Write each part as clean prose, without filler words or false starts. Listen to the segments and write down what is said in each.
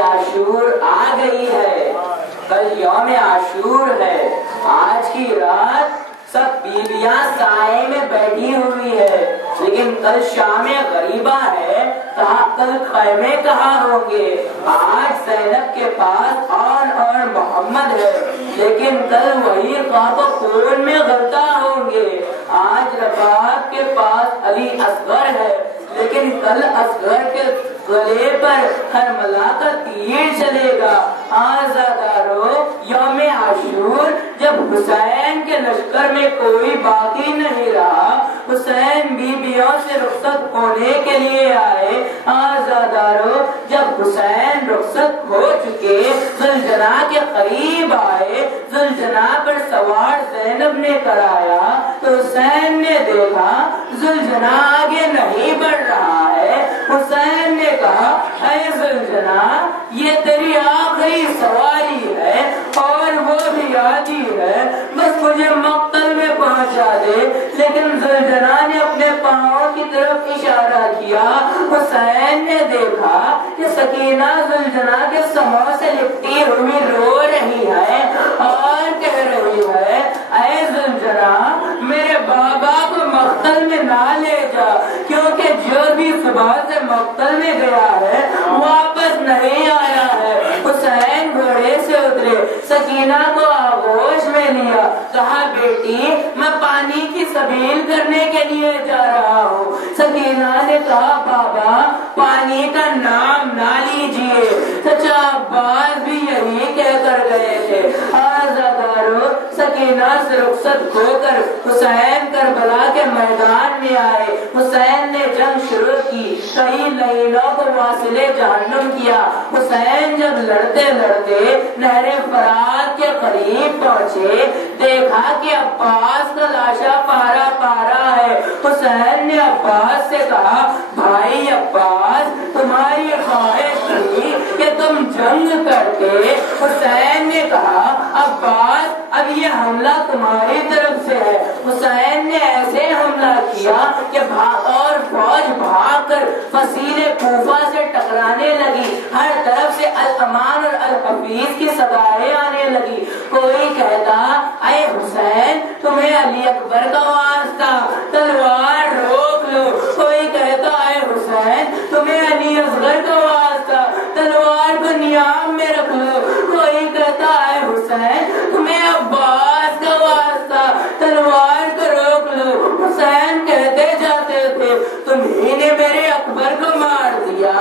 عاشور آ گئی ہے، کل یوم عاشور ہے۔ آج کی رات سب بیویاں سائے میں بیٹھی ہوئی ہے، لیکن کل شام غریبہ ہے، کل خیمے کہاں ہوں گے؟ آج زینب کے پاس اور محمد ہے، لیکن کل وہی خواب خون میں غرقہ ہوں گے۔ آج رباب کے پاس علی اصغر ہے، لیکن کل اصغر کے گلے پر ہرملا کا تیر چلے گا۔ آزادارو، یوم عاشور جب حسین کے لشکر میں کوئی باقی نہیں رہا، حسین بیویوں سے رخصت ہونے کے لیے آئے۔ آزادارو، جب حسین رخصت ہو چکے زلجنا کے قریب آئے، زلجنا پر سوار زینب نے کرایا تو حسین نے دیکھا زلجنا آگے نہیں بڑھ رہا ہے۔ حسین نے کہا، اے زلجنا، یہ تیری آخری سواری ہے اور وہ بھی آدھی ہے، بس مجھے مقتل میں پہنچا دے۔ لیکن زلجنا نے اپنے پاؤں کی طرف اشارہ کیا۔ حسین نے دیکھا کہ سکینہ زلجنا کے سموں سے لپٹی ہوئی رو رہی ہے اور کہہ رہی ہے، اے زلجنا، میرے بابا کو مقتل میں نہ لے جا، کیونکہ جو بھی صبح سے مقتل میں گیا ہے واپس نہیں آیا ہے۔ حسین گھوڑے سے اترے، سکینہ کو آغوش میں لیا، کہا، بیٹی، میں پانی کی سبیل کرنے کے لیے جا رہا ہوں۔ سکینہ نے کہا، بابا، پانی کا نام نہ لیجیے، چچا عباس بھی یہی کہہ کر گئے تھے۔ آزادارو، سکینہ سے رخصت ہو کر حسین کربلا کے میدان میں آئے۔ حسین نے جنگ شروع کی، کئی لیلوں کو واصل جہنم کیا۔ حسین جب لڑتے لڑتے نہر فرات کے قریب پہنچے، دیکھا کہ عباس کا لاشا پارا پارا ہے۔ حسین نے عباس سے کہا، بھائی عباس، تمہاری خواہش تھی کہ تم جنگ کرتے۔ حسین نے کہا، عباس، اب یہ حملہ تمہاری طرف سے ہے۔ حسین نے ایسے حملہ کیا کہ اور فوج بھاگ کر فصیل کوفہ سے ٹکرانے لگی۔ ہر طرف سے الامان اور الحفیظ کی صدایں آنے لگی۔ کوئی کہتا، اے حسین، تمہیں علی اکبر کا واسطہ، تلوار روک لو۔ کوئی کہتا، اے حسین، تمہیں علی اصغر کا واسطہ، تلوار کو نیام میں رکھ لو۔ کوئی کہتا، اے حسین، تمہیں عباس کا واسطہ، تلوار کو روک لو۔ حسین کہتے جاتے تھے، تمہیں نے میرے اکبر کو مار دیا،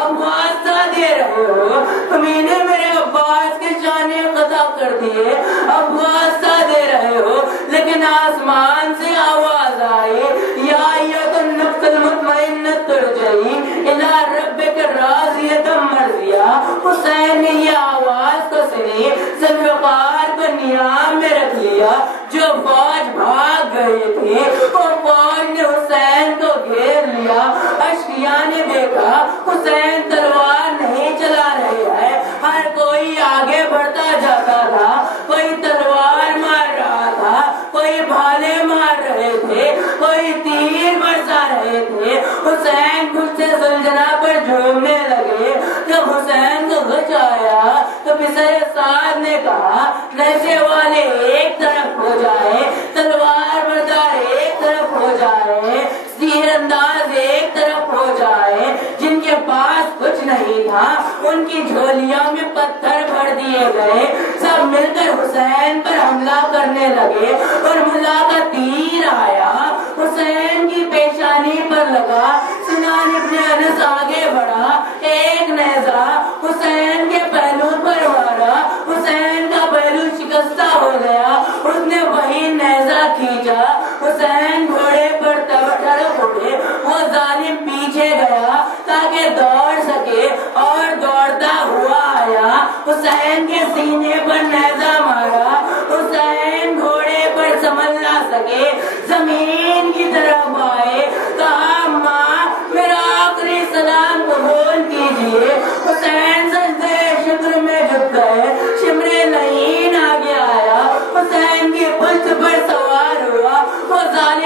اب واسطہ دے رہے ہو، تمہیں نے میرے عباس کے شانے قطع کر دیے، اب واسطہ دے رہے ہو۔ لیکن آسمان سے آواز آئی، یا ایھا النفس المطمئنۃ ارجعی الی ربک راضیۃ مرضیہ۔ حسین نے یہ آواز کو سنی، ذوالفقار کو نیام میں رکھ لیا۔ جو فوج بھاگ گئی تھی وہ فوج نے حسین کو گھیر لیا۔ اشقیاء نے دیکھا حسین تلوار نہیں چلا رہے ہیں، ہر کوئی آگے بڑھتا جاتا تھا، کوئی تلوار مار رہا تھا، کوئی بھالے مار رہے تھے، کوئی تیر برسا رہے تھے۔ حسین خود سے زلجنا پر جھومنے لگے۔ جب حسین کو غش آیا تو پسر سعد نے کہا، نیزے والے ایک طرف ہو جائے، تلوار بردار ایک طرف ہو جائے، تیر انداز ایک طرف ہو جائے۔ جن کے پاس کچھ نہیں تھا ان کی جھولیوں میں پتھر بھر دیے گئے۔ سب مل کر حسین پر حملہ کرنے لگے اور ملا کا تیر آیا، حسین کی پیشانی پر لگا۔ سنان ابن انس آگے بڑھا، ایک نیزہ حسین کے پہلو پر مارا، حسین کا پہلو شکستہ ہو گیا۔ اس نے وہی نیزہ کھینچا، حسین گھوڑے پر تڑپ اٹھے۔ وہ ظالم پیچھے گیا تاکہ دوڑ سکے اور دوڑتا ہوا آیا، حسین کے سینے پر نیزہ مارا۔ حسین گھوڑے پر سنبھل نہ سکے، زمین کی طرف آئے، کہا، ماں، میرا آخری سلام قبول کیجیے۔ حسین سجدے شکر میں جھک گئے، شمر لعین آگے آیا، حسین کی پشت پر سوار ہوا،